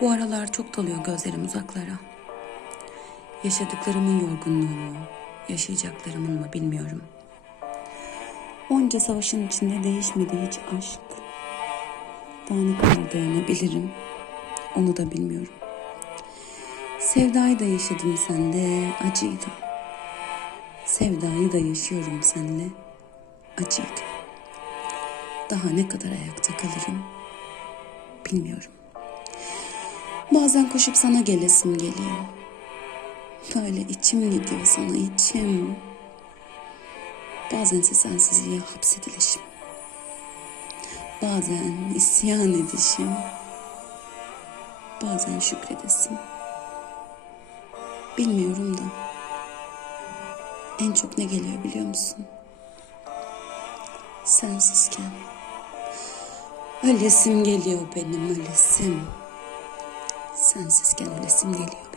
Bu aralar çok dalıyor gözlerim uzaklara. Yaşadıklarımın yorgunluğu mu, yaşayacaklarımın mı bilmiyorum. Onca savaşın içinde değişmedi hiç aşk. Daha ne kadar dayanabilirim onu da bilmiyorum. Sevdayı da yaşadım sende, acıydı. Sevdayı da yaşıyorum seninle, acıydı. Daha ne kadar ayakta kalırım bilmiyorum. Bazen koşup sana gelesim geliyor. Böyle içim gidiyor sana içim. Bazen sensizliğe hapsedilişim. Bazen isyan edişim. Bazen şükredesim. Bilmiyorum da. En çok ne geliyor biliyor musun? Sensizken. Ölesim geliyor benim ölesim. Sensizken ölesim geliyor.